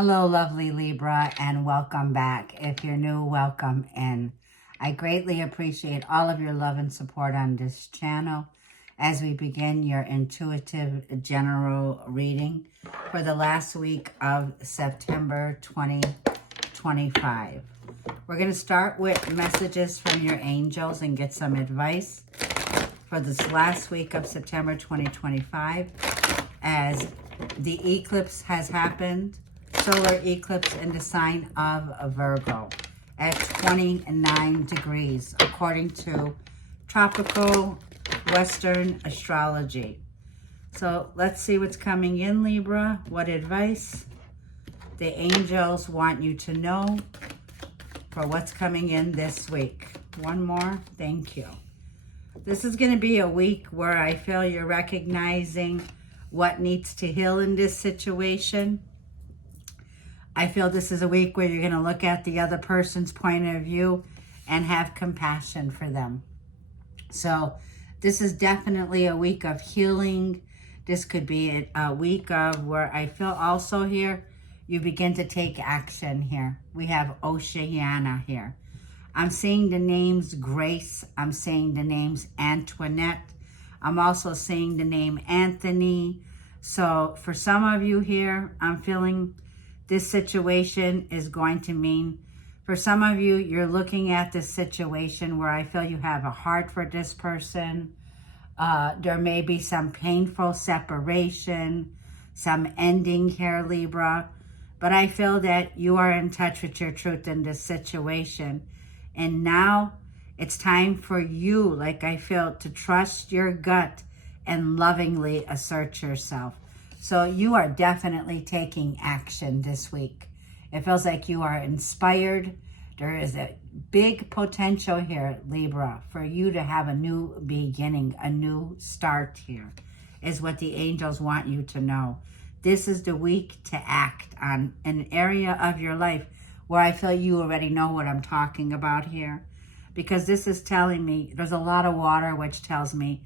Hello, lovely Libra, and welcome back. If you're new, welcome in. I greatly appreciate all of your love and support on this channel as we begin your intuitive general reading for the last week of September 2025. We're going to start with messages from your angels and get some advice for this last week of September 2025 as the eclipse has happened. Solar eclipse in the sign of Virgo at 29 degrees, according to tropical Western astrology. So let's see what's coming in, Libra. What advice the angels want you to know for what's coming in this week. One more. Thank you. This is going to be a week where I feel you're recognizing what needs to heal in this situation. I feel this is a week where you're going to look at the other person's point of view and have compassion for them. So this is definitely a week of healing. This could be a week of where I feel also here, you begin to take action here. We have Oceana here. I'm seeing the names Grace. I'm seeing the names Antoinette. I'm also seeing the name Anthony. So for some of you here, I'm feeling this situation is going to mean, for some of you, you're looking at this situation where I feel you have a heart for this person. There may be some painful separation, some ending here, Libra. But I feel that you are in touch with your truth in this situation. And now it's time for you, like I feel, to trust your gut and lovingly assert yourself. So you are definitely taking action this week. It feels like you are inspired. There is a big potential here, Libra, for you to have a new beginning, a new start here, is what the angels want you to know. This is the week to act on an area of your life where I feel you already know what I'm talking about here. Because this is telling me there's a lot of water, which tells me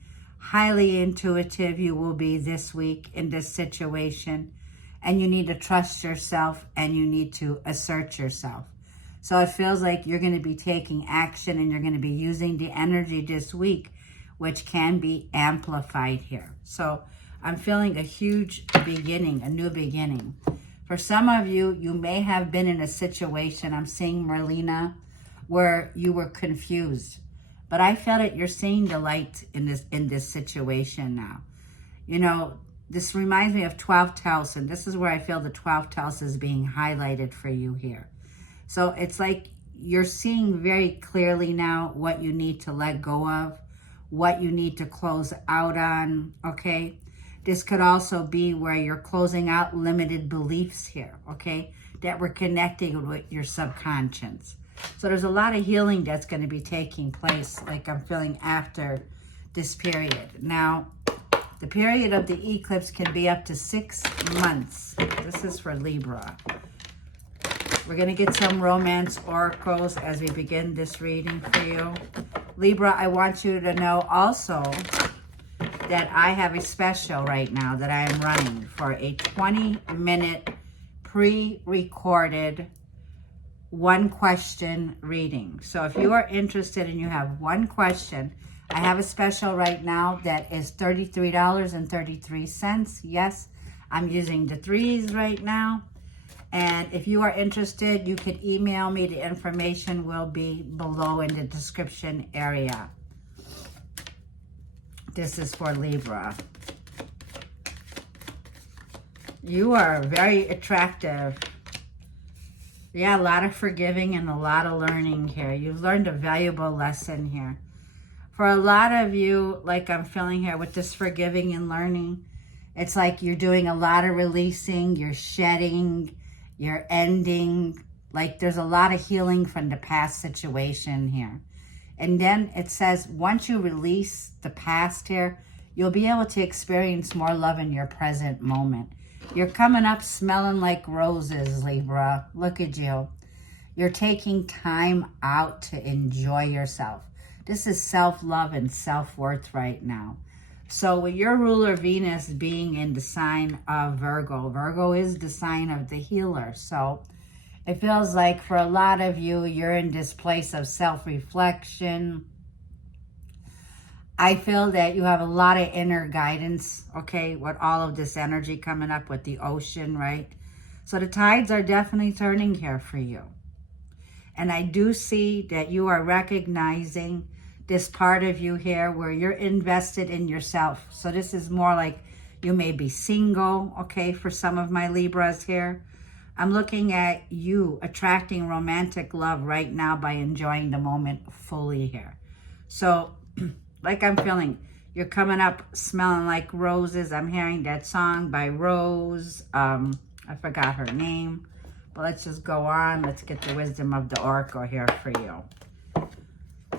highly intuitive you will be this week in this situation, and you need to trust yourself and you need to assert yourself. So it feels like you're going to be taking action and you're going to be using the energy this week, which can be amplified here. So I'm feeling a huge beginning, a new beginning. For some of you, you may have been in a situation, I'm seeing Merlina, where you were confused. But I felt it, you're seeing the light in this situation now. You know, this reminds me of 12 Tells, and this is where I feel the 12 Tells is being highlighted for you here. So it's like you're seeing very clearly now what you need to let go of, what you need to close out on, okay? This could also be where you're closing out limited beliefs here, okay? That we're connecting with your subconscious. So there's a lot of healing that's going to be taking place, like I'm feeling after this period. Now, the period of the eclipse can be up to 6 months. This is for Libra. We're going to get some romance oracles as we begin this reading for you. Libra, I want you to know also that I have a special right now that I am running for a 20-minute pre-recorded one question reading. So if you are interested and you have one question, I have a special right now that is $33.33. Yes, I'm using the threes right now. And if you are interested, you can email me. The information will be below in the description area. This is for Libra. You are very attractive. Yeah, a lot of forgiving and a lot of learning here. You've learned a valuable lesson here. For a lot of you, like I'm feeling here with this forgiving and learning, it's like you're doing a lot of releasing, you're shedding, you're ending. Like there's a lot of healing from the past situation here. And then it says, once you release the past here, you'll be able to experience more love in your present moment. You're coming up smelling like roses, Libra. Look at you. You're taking time out to enjoy yourself. This is self-love and self-worth right now. So with your ruler Venus being in the sign of Virgo, Virgo is the sign of the healer. So it feels like for a lot of you, you're in this place of self-reflection. I feel that you have a lot of inner guidance, okay, with all of this energy coming up with the ocean, right? So the tides are definitely turning here for you. And I do see that you are recognizing this part of you here where you're invested in yourself. So this is more like you may be single, okay, for some of my Libras here. I'm looking at you attracting romantic love right now by enjoying the moment fully here. So, like I'm feeling, you're coming up smelling like roses. I'm hearing that song by Rose. I forgot her name. But let's just go on. Let's get the wisdom of the oracle here for you.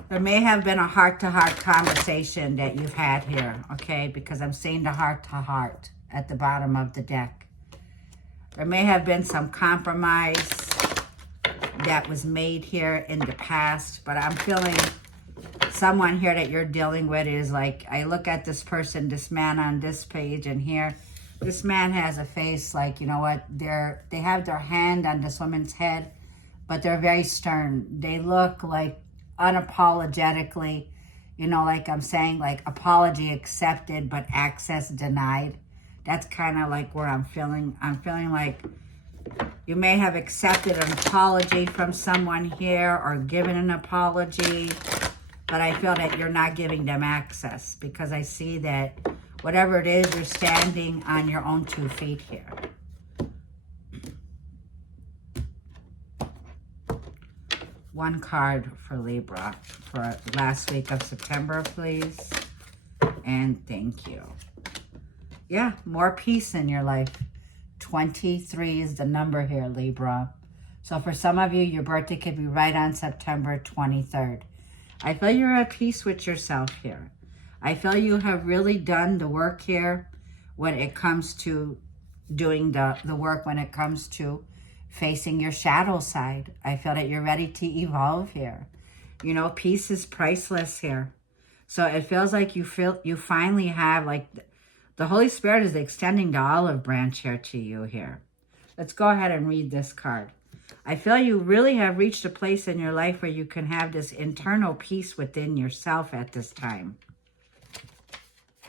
There may have been a heart-to-heart conversation that you've had here, okay? Because I'm seeing the heart-to-heart at the bottom of the deck. There may have been some compromise that was made here in the past, but I'm feeling someone here that you're dealing with is like, I look at this person, this man on this page, and here, this man has a face like, you know what, they have their hand on this woman's head, but they're very stern. They look like unapologetically, you know, like I'm saying, like apology accepted, but access denied. That's kind of like where I'm feeling. I'm feeling like you may have accepted an apology from someone here or given an apology, but I feel that you're not giving them access because I see that whatever it is, you're standing on your own 2 feet here. One card for Libra for last week of September, please. And thank you. Yeah, more peace in your life. 23 is the number here, Libra. So for some of you, your birthday could be right on September 23rd. I feel you're at peace with yourself here. I feel you have really done the work here when it comes to doing the work when it comes to facing your shadow side. I feel that you're ready to evolve here. You know, peace is priceless here. So it feels like you finally have, like, the Holy Spirit is extending the olive branch here to you here. Let's go ahead and read this card. I feel you really have reached a place in your life where you can have this internal peace within yourself at this time.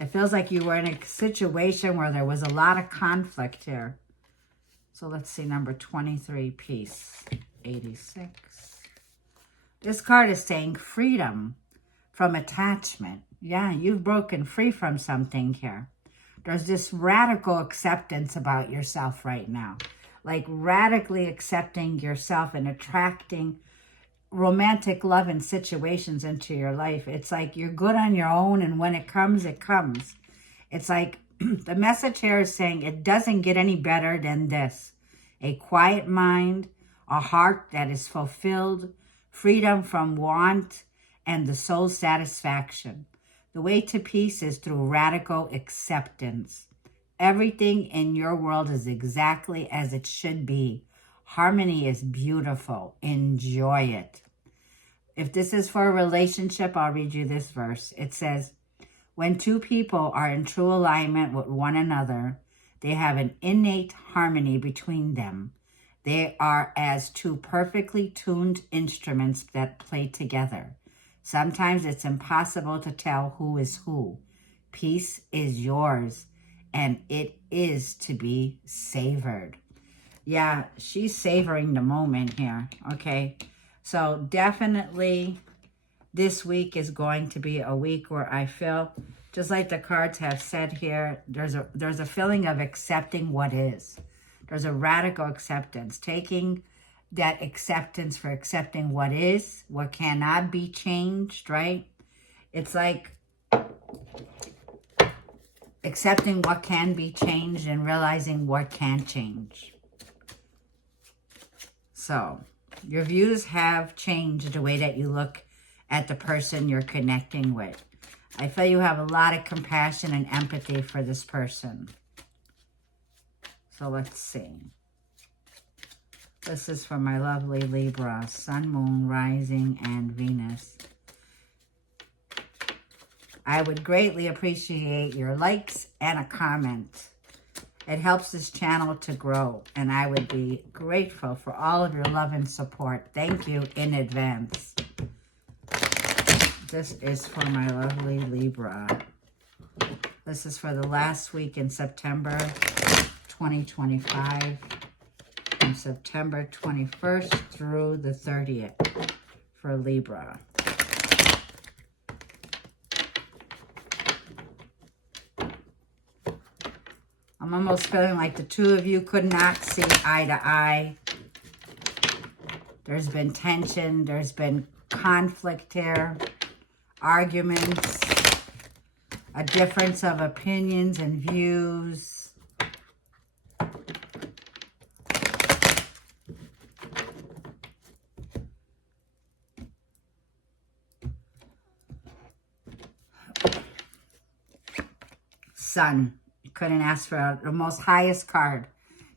It feels like you were in a situation where there was a lot of conflict here. So let's see, number 23, peace, 86. This card is saying freedom from attachment. Yeah, you've broken free from something here. There's this radical acceptance about yourself right now. Like radically accepting yourself and attracting romantic love and situations into your life. It's like you're good on your own, and when it comes, it comes. It's like the message here is saying it doesn't get any better than this. A quiet mind, a heart that is fulfilled, freedom from want, and the soul satisfaction. The way to peace is through radical acceptance. Everything in your world is exactly as it should be. Harmony is beautiful. Enjoy it. If this is for a relationship, I'll read you this verse. It says, when 2 people are in true alignment with one another, they have an innate harmony between them. They are as 2 perfectly tuned instruments that play together. Sometimes it's impossible to tell who is who. Peace is yours, and it is to be savored. Yeah, she's savoring the moment here, okay? So definitely this week is going to be a week where I feel, just like the cards have said here, there's a feeling of accepting what is. There's a radical acceptance, taking that acceptance for accepting what is, what cannot be changed, right? It's like accepting what can be changed and realizing what can't change. So your views have changed the way that you look at the person you're connecting with. I feel you have a lot of compassion and empathy for this person. So let's see. This is for my lovely Libra, Sun, Moon, Rising, and Venus. I would greatly appreciate your likes and a comment. It helps this channel to grow, and I would be grateful for all of your love and support. Thank you in advance. This is for my lovely Libra. This is for the last week in September 2025, from September 21st through the 30th for Libra. I'm almost feeling like the two of you could not see eye to eye. There's been tension, there's been conflict here, arguments, a difference of opinions and views. Sun. You couldn't ask for the most highest card.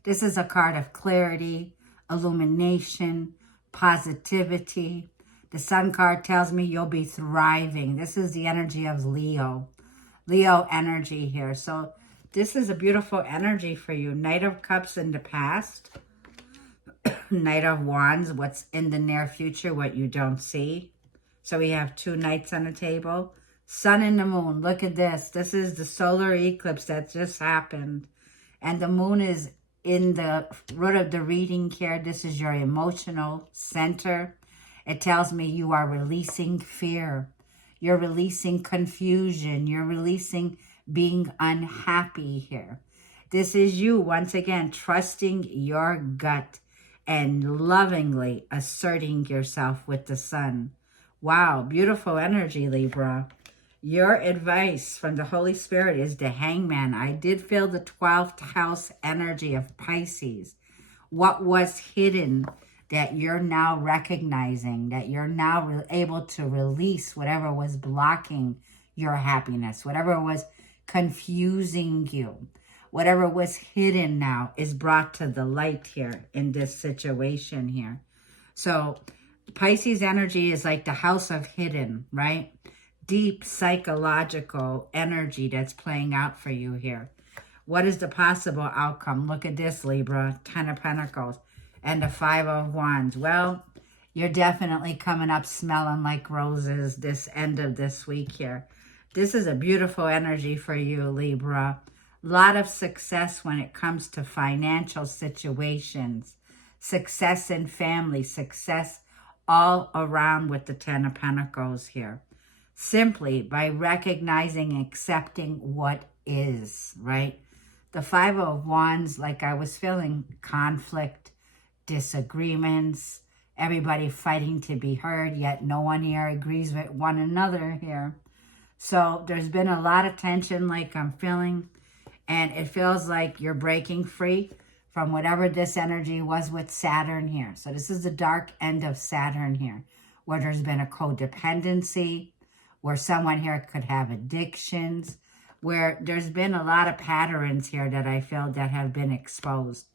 This is a card of clarity, illumination, positivity. The Sun card tells me you'll be thriving. This is the energy of Leo. Leo energy here. So this is a beautiful energy for you. Knight of Cups in the past. Knight of Wands, what's in the near future, what you don't see. So we have two knights on the table. Sun and the moon. Look at this. This is the solar eclipse that just happened. And the moon is in the root of the reading here. This is your emotional center. It tells me you are releasing fear. You're releasing confusion. You're releasing being unhappy here. This is you, once again, trusting your gut and lovingly asserting yourself with the sun. Wow, beautiful energy, Libra. Your advice from the Holy Spirit is the Hangman. I did feel the 12th house energy of Pisces. What was hidden that you're now recognizing, that you're now able to release whatever was blocking your happiness, whatever was confusing you, whatever was hidden now is brought to the light here in this situation here. So Pisces energy is like the house of hidden, right? Deep psychological energy that's playing out for you here. What is the possible outcome? Look at this, Libra, 10 of Pentacles and the 5 of Wands. Well, you're definitely coming up smelling like roses this end of this week here. This is a beautiful energy for you, Libra. A lot of success when it comes to financial situations, success in family, success all around with the 10 of Pentacles here. Simply by recognizing and accepting what is, right? The 5 of Wands, like I was feeling conflict, disagreements, everybody fighting to be heard, yet no one here agrees with one another here. So there's been a lot of tension like I'm feeling, and it feels like you're breaking free from whatever this energy was with Saturn here. So this is the dark end of Saturn here, where there's been a codependency, where someone here could have addictions, where there's been a lot of patterns here that I feel that have been exposed.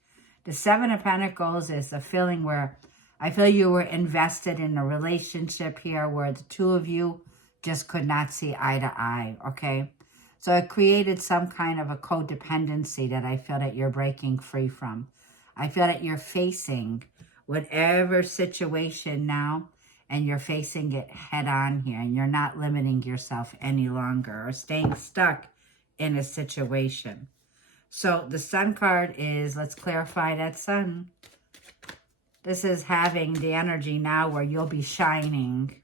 The 7 of Pentacles is a feeling where I feel you were invested in a relationship here where the two of you just could not see eye to eye, okay? So it created some kind of a codependency that I feel that you're breaking free from. I feel that you're facing whatever situation now, and you're facing it head on here, and you're not limiting yourself any longer or staying stuck in a situation. So the Sun card is, let's clarify that Sun. This is having the energy now where you'll be shining.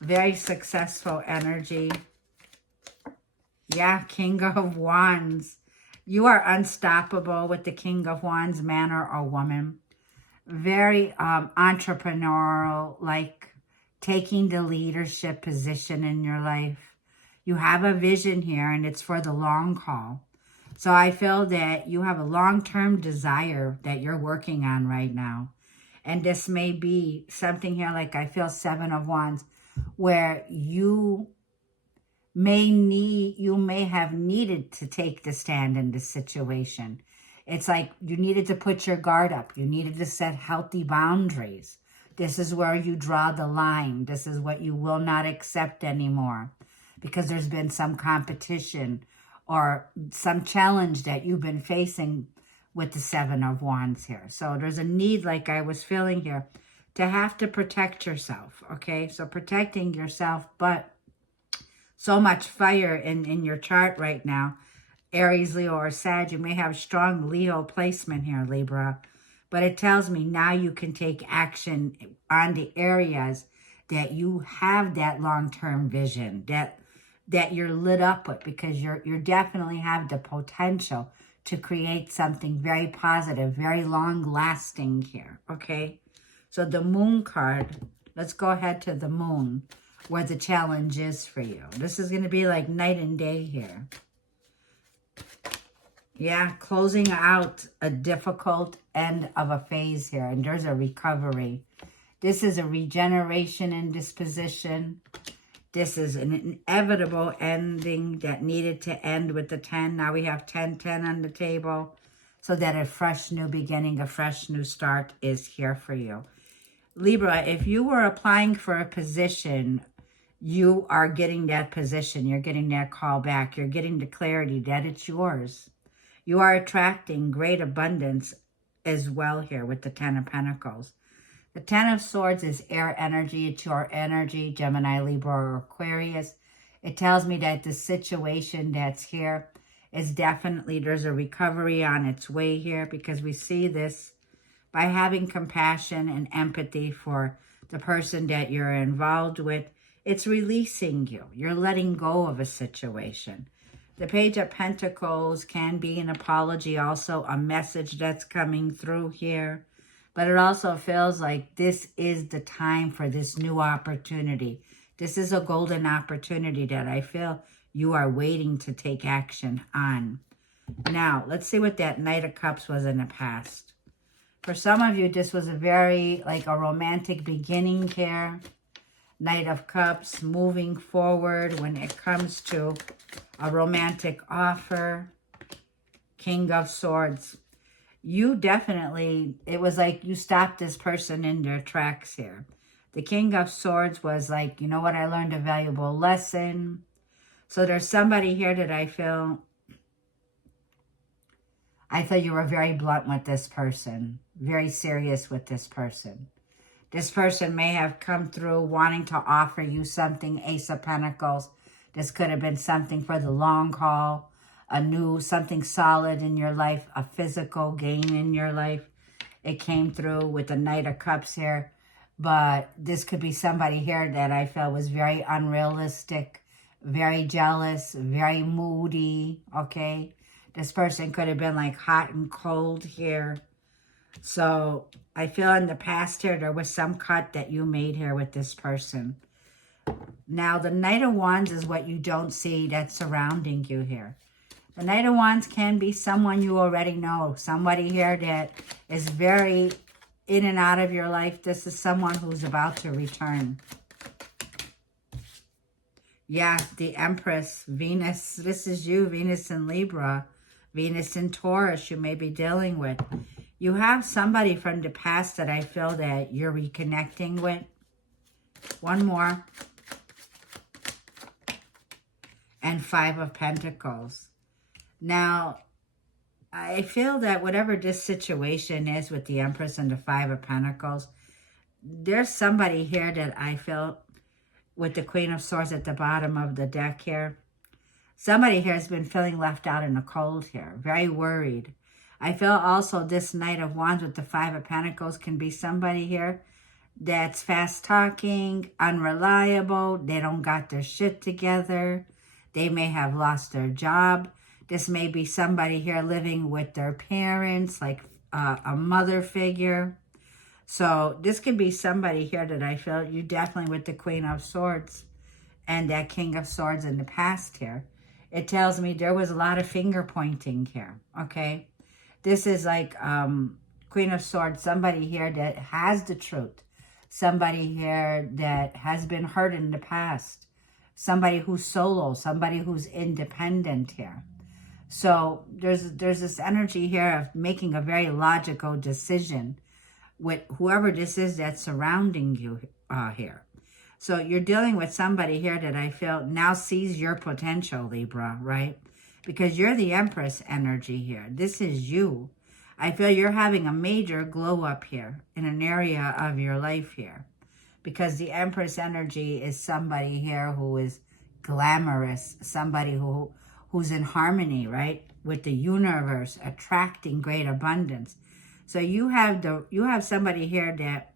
Very successful energy. Yeah, King of Wands. You are unstoppable with the King of Wands, man or woman. Very entrepreneurial, like taking the leadership position in your life. You have a vision here, and it's for the long haul. So I feel that you have a long-term desire that you're working on right now. And this may be something here, like I feel 7 of Wands, where you may have needed to take the stand in this situation. It's like you needed to put your guard up. You needed to set healthy boundaries. This is where you draw the line. This is what you will not accept anymore. because there's been some competition or some challenge that you've been facing with the Seven of Wands here. So there's a need, like I was feeling here, to have to protect yourself, okay? So protecting yourself, but so much fire in your chart right now. Aries, Leo, or Sag, you may have strong Leo placement here, Libra. But it tells me now you can take action on the areas that you have that long-term vision, that you're lit up with, because you definitely have the potential to create something very positive, very long-lasting here, okay? So the Moon card, let's go ahead to the Moon, where the challenge is for you. This is going to be like night and day here. Yeah, closing out a difficult end of a phase here, and there's a recovery. This is a regeneration in disposition. This is an inevitable ending that needed to end with the 10. Now we have 10-10 on the table, so that a fresh new beginning, a fresh new start is here for you. Libra, if you were applying for a position, you are getting that position. You're getting that call back. You're getting the clarity that it's yours. You are attracting great abundance as well here with the 10 of Pentacles. The 10 of Swords is air energy. It's your energy, Gemini, Libra, or Aquarius. It tells me that the situation that's here is definitely, there's a recovery on its way here, because we see this by having compassion and empathy for the person that you're involved with. It's releasing you. You're letting go of a situation. The Page of Pentacles can be an apology, also a message that's coming through here. But it also feels like this is the time for this new opportunity. This is a golden opportunity that I feel you are waiting to take action on. Now, let's see what that Knight of Cups was in the past. For some of you, this was a very, like a romantic beginning here. Knight of Cups, moving forward when it comes to a romantic offer. King of Swords. You definitely, it was like you stopped this person in their tracks here. The King of Swords was like, you know what, I learned a valuable lesson. So there's somebody here that I feel you were very blunt with this person, very serious with this person. This person may have come through wanting to offer you something, Ace of Pentacles. This could have been something for the long haul, something solid in your life, a physical gain in your life. It came through with the Knight of Cups here. But this could be somebody here that I felt was very unrealistic, very jealous, very moody, okay? This person could have been like hot and cold here. So I feel in the past here, there was some cut that you made here with this person. Now, the Knight of Wands is what you don't see that's surrounding you here. The Knight of Wands can be someone you already know. Somebody here that is very in and out of your life. This is someone who's about to return. Yeah, the Empress, Venus. This is you, Venus in Libra. Venus in Taurus you may be dealing with. You have somebody from the past that I feel that you're reconnecting with. One more. And 5 of Pentacles. Now, I feel that whatever this situation is with the Empress and the 5 of Pentacles, there's somebody here that I feel with the Queen of Swords at the bottom of the deck here. Somebody here has been feeling left out in the cold here, very worried. I feel also this Knight of Wands with the 5 of Pentacles can be somebody here that's fast-talking, unreliable. They don't got their shit together. They may have lost their job. This may be somebody here living with their parents, like a mother figure. So this could be somebody here that I feel you definitely with the Queen of Swords and that King of Swords in the past here. It tells me there was a lot of finger pointing here, okay? This is like Queen of Swords, somebody here that has the truth. Somebody here that has been hurt in the past. Somebody who's solo, somebody who's independent here. So there's this energy here of making a very logical decision with whoever this is that's surrounding you here. So you're dealing with somebody here that I feel now sees your potential, Libra, right? Because you're the Empress energy here. This is you. I feel you're having a major glow up here in an area of your life here. Because the Empress energy is somebody here who is glamorous, somebody who's in harmony, right? With the universe, attracting great abundance. So you have somebody here that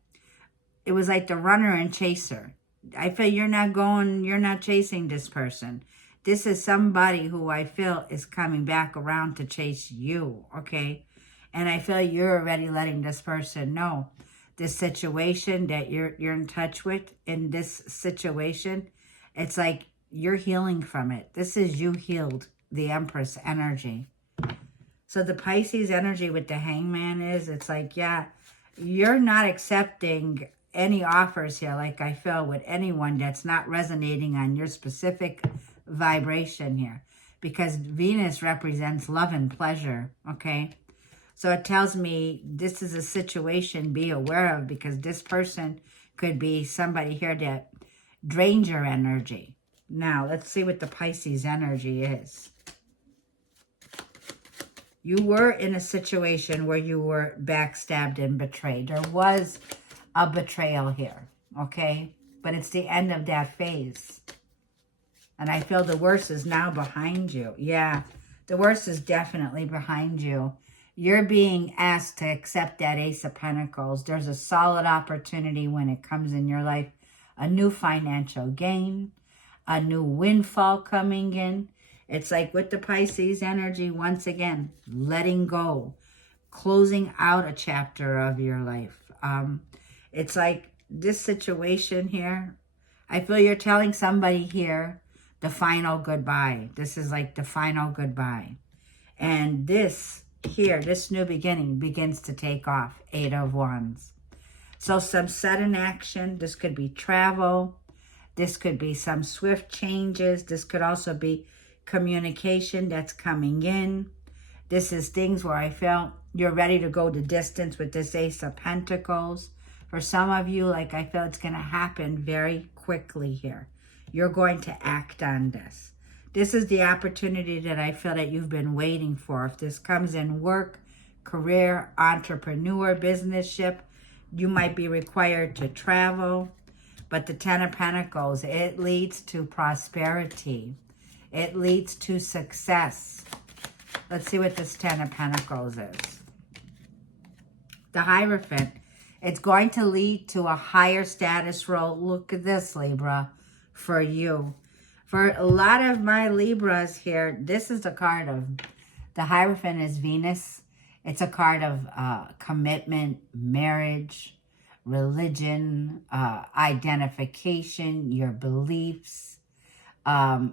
it was like the runner and chaser. I feel you're not chasing this person. This is somebody who I feel is coming back around to chase you, okay? And I feel you're already letting this person know this situation that you're in touch with in this situation. It's like you're healing from it. This is you healed, the Empress energy. So the Pisces energy with the Hangman is, it's like, yeah, you're not accepting any offers here, like I feel with anyone that's not resonating on your specific vibration here, because Venus represents love and pleasure, okay? So it tells me this is a situation be aware of, because this person could be somebody here that drains your energy. Now, let's see what the Pisces energy is. You were in a situation where you were backstabbed and betrayed. There was a betrayal here, okay? But it's the end of that phase. And I feel the worst is now behind you. Yeah, the worst is definitely behind you. You're being asked to accept that Ace of Pentacles. There's a solid opportunity when it comes in your life. A new financial gain, a new windfall coming in. It's like with the Pisces energy, once again, letting go, closing out a chapter of your life. It's like this situation here, I feel you're telling somebody here the final goodbye. This is like the final goodbye. And this here, this new beginning begins to take off. 8 of Wands. So some sudden action. This could be travel. This could be some swift changes. This could also be communication that's coming in. This is things where I feel you're ready to go the distance with this Ace of Pentacles. For some of you, like I feel it's going to happen very quickly here. You're going to act on this. This is the opportunity that I feel that you've been waiting for. If this comes in work, career, entrepreneur, businessship, you might be required to travel. But the 10 of Pentacles, it leads to prosperity. It leads to success. Let's see what this 10 of Pentacles is. The Hierophant. It's going to lead to a higher status role. Look at this, Libra, for you. For a lot of my Libras here, this is a card of, the Hierophant is Venus. It's a card of commitment, marriage, religion, identification, your beliefs.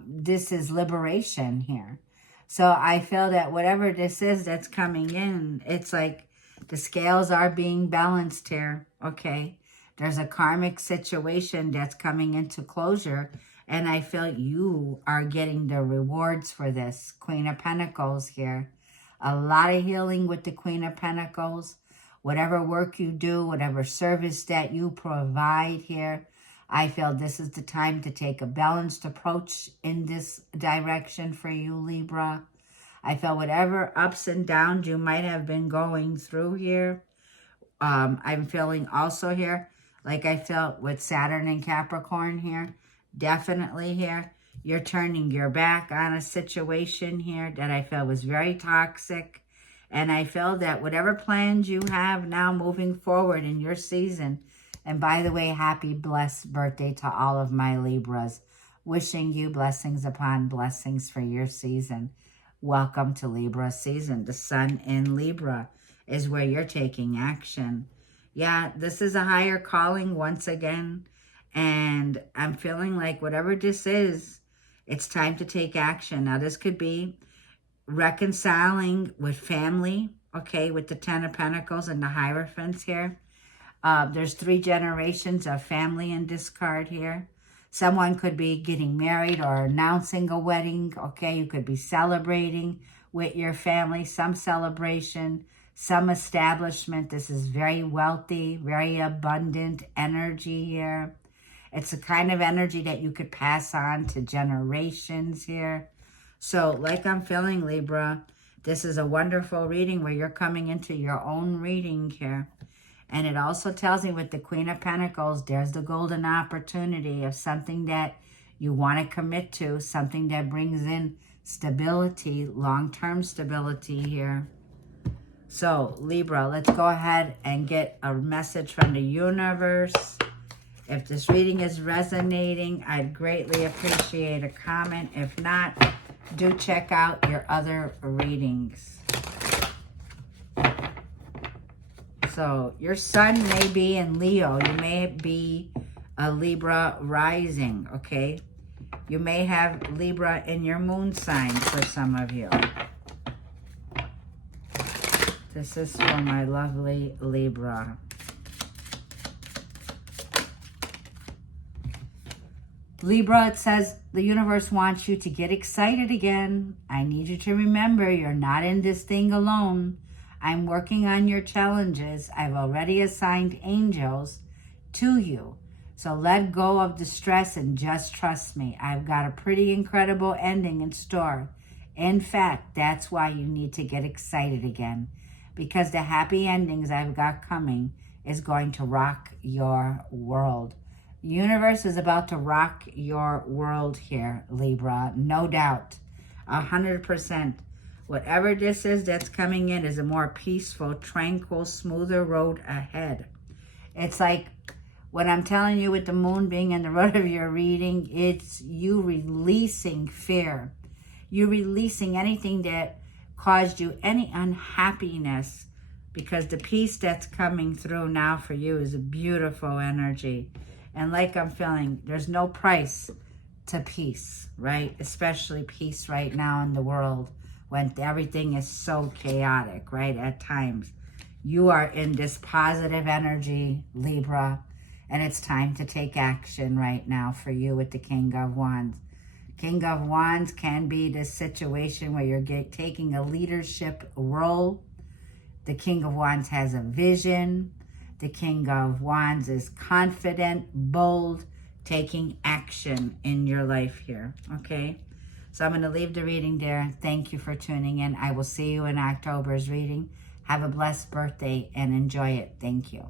This is liberation here. So I feel that whatever this is that's coming in, it's like the scales are being balanced here, okay? There's a karmic situation that's coming into closure, and I feel you are getting the rewards for this. Queen of Pentacles here. A lot of healing with the Queen of Pentacles. Whatever work you do, whatever service that you provide here, I feel this is the time to take a balanced approach in this direction for you, Libra. I feel whatever ups and downs you might have been going through here, I'm feeling also here, like I felt with Saturn and Capricorn here, definitely here, you're turning your back on a situation here that I felt was very toxic. And I feel that whatever plans you have now moving forward in your season, and by the way, happy blessed birthday to all of my Libras. Wishing you blessings upon blessings for your season. Welcome to Libra season. The sun in Libra is where you're taking action. Yeah, this is a higher calling once again. And I'm feeling like whatever this is, it's time to take action. Now, this could be reconciling with family, okay, with the 10 of Pentacles and the Hierophants here. There's 3 generations of family in this card here. Someone could be getting married or announcing a wedding, okay? You could be celebrating with your family, some celebration, some establishment. This is very wealthy, very abundant energy here. It's the kind of energy that you could pass on to generations here. So like I'm feeling, Libra, this is a wonderful reading where you're coming into your own reading here. And it also tells me with the Queen of Pentacles, there's the golden opportunity of something that you want to commit to, something that brings in stability, long-term stability here. So, Libra, let's go ahead and get a message from the universe. If this reading is resonating, I'd greatly appreciate a comment. If not, do check out your other readings. So, your sun may be in Leo. You may be a Libra rising, okay? You may have Libra in your moon sign for some of you. This is for my lovely Libra. Libra, it says, the universe wants you to get excited again. I need you to remember you're not in this thing alone. I'm working on your challenges. I've already assigned angels to you. So let go of the stress and just trust me. I've got a pretty incredible ending in store. In fact, that's why you need to get excited again. Because the happy endings I've got coming is going to rock your world. The universe is about to rock your world here, Libra. No doubt. 100%. Whatever this is that's coming in is a more peaceful, tranquil, smoother road ahead. It's like when I'm telling you with the moon being in the road of your reading, it's you releasing fear. You releasing anything that caused you any unhappiness, because the peace that's coming through now for you is a beautiful energy. And like I'm feeling, there's no price to peace, right? Especially peace right now in the world when everything is so chaotic, right? At times, you are in this positive energy, Libra, and it's time to take action right now for you with the King of Wands. King of Wands can be this situation where you're taking a leadership role. The King of Wands has a vision. The King of Wands is confident, bold, taking action in your life here, okay? So I'm going to leave the reading there. Thank you for tuning in. I will see you in October's reading. Have a blessed birthday and enjoy it. Thank you.